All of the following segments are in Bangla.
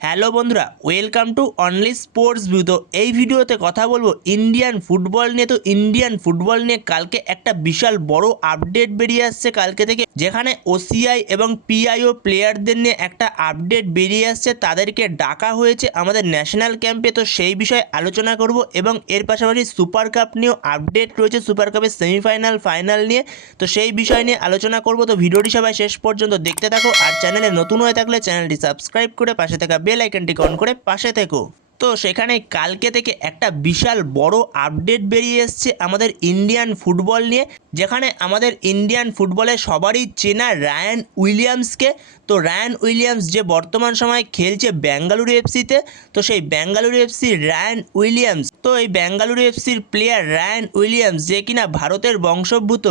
হ্যালো বন্ধুরা welcome to only sports view তো এই ভিডিওতে কথা বলব ইন্ডিয়ান ফুটবল নিয়ে। তো ইন্ডিয়ান ফুটবল নিয়ে কালকে একটা বিশাল বড় আপডেট বেরিয়ে আসছে কালকে থেকে, যেখানে ওসিআই এবং পিআইও প্লেয়ারদের নিয়ে একটা আপডেট বেরিয়ে আসছে। তাদেরকে ডাকা হয়েছে আমাদের ন্যাশনাল ক্যাম্পে তো সেই বিষয়ে আলোচনা করব এবং এর পাশাপাশি সুপার কাপ নিয়েও আপডেট রয়েছে। সুপার কাপের সেমিফাইনাল ফাইনাল নিয়ে। তো সেই বিষয় নিয়ে আলোচনা করব। তো ভিডিওটি সবাই শেষ পর্যন্ত দেখতে থাকো। আর চ্যানেলে নতুন হয়ে থাকলে চ্যানেলটি সাবস্ক্রাইব করে পাশে থাকা বেল আইকনটি অন করে পাশে থেকো। তো সেখানে কালকে থেকে একটা বিশাল বড় আপডেট বেরিয়ে এসছে আমাদের ইন্ডিয়ান ফুটবল নিয়ে, যেখানে আমাদের ইন্ডিয়ান ফুটবলে সবারই চেনা রায়ান উইলিয়ামসকে তো রায়ান উইলিয়ামস যে বর্তমান সময়ে খেলছে বেঙ্গালুরু এফসিতে তো সেই বেঙ্গালুরু এফসির রায়ান উইলিয়ামস তো এই বেঙ্গালুরু এফসির প্লেয়ার রায়ান উইলিয়ামস যে কিনা ভারতের বংশোদ্ভূত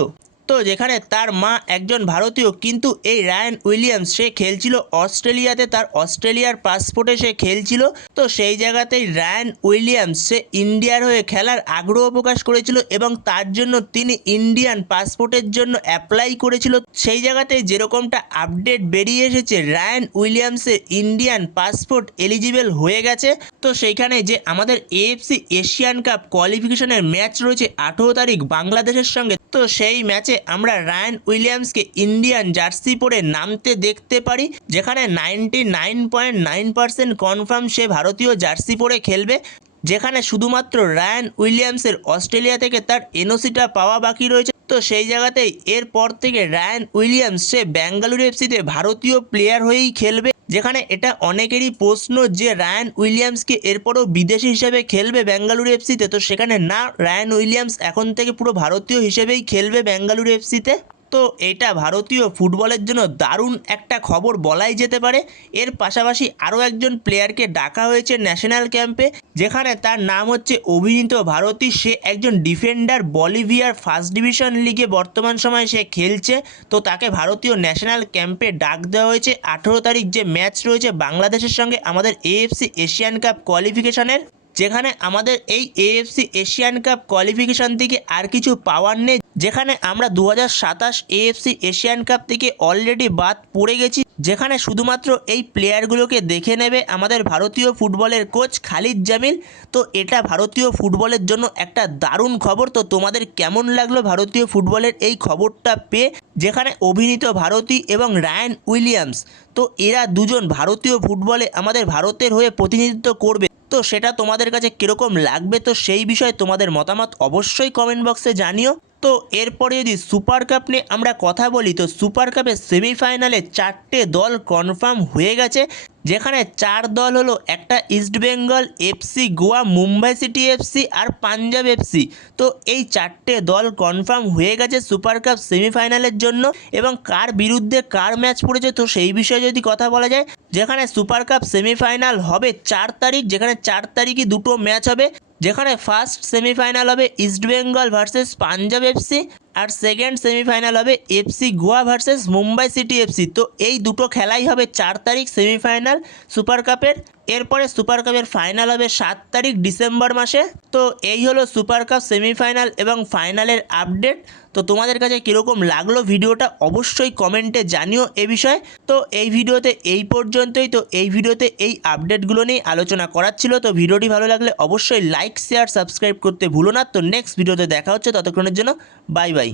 তো যেখানে তার মা একজন ভারতীয়, কিন্তু এই রায়ান উইলিয়ামস, সে খেলছিল অস্ট্রেলিয়াতে, তার অস্ট্রেলিয়ার পাসপোর্টে সে খেলছিল। তো সেই জায়গাতেই রায়ান উইলিয়ামস, সে ইন্ডিয়ার হয়ে খেলার আগ্রহ প্রকাশ করেছিল এবং তার জন্য তিনি ইন্ডিয়ান পাসপোর্টের জন্য অ্যাপ্লাই করেছিল। সেই জায়গাতেই যেরকমটা আপডেট বেরিয়ে এসেছে, রায়ান উইলিয়ামসের ইন্ডিয়ান পাসপোর্ট এলিজিবল হয়ে গেছে। তো সেইখানে যে আমাদের এএফসি এশিয়ান কাপ কোয়ালিফিকেশনের ম্যাচ রয়েছে আঠেরো তারিখ বাংলাদেশের সঙ্গে, তো সেই ম্যাচে আমরা রায়ান উইলিয়ামসকে ইন্ডিয়ান জার্সি পরে নামতে দেখতে পারি, যেখানে ninety nine point nine percent confirm সে ভারতীয় জার্সি পরে খেলবে, যেখানে শুধুমাত্র রায়ান উইলিয়ামসের অস্ট্রেলিয়া থেকে তার এনওসিটা পাওয়া বাকি রয়েছে। তো সেই জায়গাতেই এরপর থেকে রায়ান উইলিয়ামস, সে ব্যাঙ্গালুরু এফসিতে ভারতীয় প্লেয়ার হয়েই খেলবে, যেখানে এটা অনেকেরই প্রশ্ন যে রায়ান উইলিয়ামসকে এরপরও বিদেশি হিসেবে খেলবে ব্যাঙ্গালুরু এফসিতে? তো সেখানে না, রায়ান উইলিয়ামস এখন থেকে পুরো ভারতীয় হিসেবেই খেলবে ব্যাঙ্গালুরু এফসিতে? তো এটা ভারতীয় ফুটবলের জন্য দারুণ একটা খবর বলাই যেতে পারে। এর পাশাপাশি আরও একজন প্লেয়ারকে ডাকা হয়েছে ন্যাশনাল ক্যাম্পে, যেখানে তার নাম হচ্ছে অভিনীত ভারতী। সে একজন ডিফেন্ডার, বলিভিয়ার ফার্স্ট ডিভিশন লিগে বর্তমান সময়ে সে খেলছে। তো তাকে ভারতীয় ন্যাশনাল ক্যাম্পে ডাক দেওয়া হয়েছে। আঠেরো তারিখ যে ম্যাচ রয়েছে বাংলাদেশের সঙ্গে আমাদের এএফসি এশিয়ান কাপ কোয়ালিফিকেশনের যেখানে আমাদের এই এএফসি এশিয়ান কাপ কোয়ালিফিকেশন থেকে আর কিছু পাওয়ার নেই, যেখানে আমরা দু হাজার সাতাশ এএফসি এশিয়ান কাপ থেকে অলরেডি বাদ পড়ে গেছি, যেখানে শুধুমাত্র এই প্লেয়ারগুলোকে দেখে নেবে আমাদের ভারতীয় ফুটবলের কোচ খালিদ জামিল। তো এটা ভারতীয় ফুটবলের জন্য একটা দারুণ খবর। তো তোমাদের কেমন লাগল ভারতীয় ফুটবলের এই খবরটা পেয়ে? যেখানে অভিনীত ভারতী এবং রায়ান উইলিয়ামস। তো এরা দুজন ভারতীয় ফুটবলে আমাদের ভারতের হয়ে প্রতিনিধিত্ব করবে। তো সেটা তোমাদের কাছে কীরকম লাগবে তো সেই বিষয়ে তোমাদের মতামত অবশ্যই কমেন্ট বক্সে জানিও। তো এরপরে যদি সুপার কাপ নিয়ে আমরা কথা বলি, তো সুপার কাপের সেমিফাইনালে চারটে দল কনফার্ম হয়ে গেছে। যেখানে চার দল হলো, একটা East Bengal FC Goa, Mumbai city FC আর পাঞ্জাব এফসি তো এই চারটে দল কনফার্ম হয়ে গেছে সুপার কাপ সেমিফাইনালের জন্য এবং কার বিরুদ্ধে কার ম্যাচ পড়েছে তো সেই বিষয়ে যদি কথা বলা যায়, যেখানে সুপার কাপ সেমিফাইনাল হবে চার তারিখ, যেখানে চার তারিখই দুটো ম্যাচ হবে যেখানে ফার্স্ট সেমিফাইনাল হবে ইস্টবেঙ্গল ভার্সেস পাঞ্জাব এফসি আর সেকেন্ড সেমিফাইনাল হবে FC Goa versus Mumbai city FC. তো এই দুটো খেলাই হবে চার তারিখ সেমিফাইনাল সুপার কাপের। এরপরে সুপার কাপের ফাইনাল হবে সাত তারিখ ডিসেম্বর মাসে। তো এই হলো সুপার কাপ সেমিফাইনাল এবং ফাইনালের আপডেট। তো তোমাদের কাছে কীরকম লাগল ভিডিওটা অবশ্যই কমেন্টে জানিও এ বিষয়ে। তো এই ভিডিওতে এই পর্যন্তই। তো এই ভিডিওতে এই আপডেটগুলো নিয়ে আলোচনা করার ছিল। তো ভিডিওটি ভালো লাগলে অবশ্যই লাইক, শেয়ার, সাবস্ক্রাইব করতে ভুলো না। তো নেক্সট ভিডিওতে দেখা হচ্ছে। ততক্ষণের জন্য বাই বাই।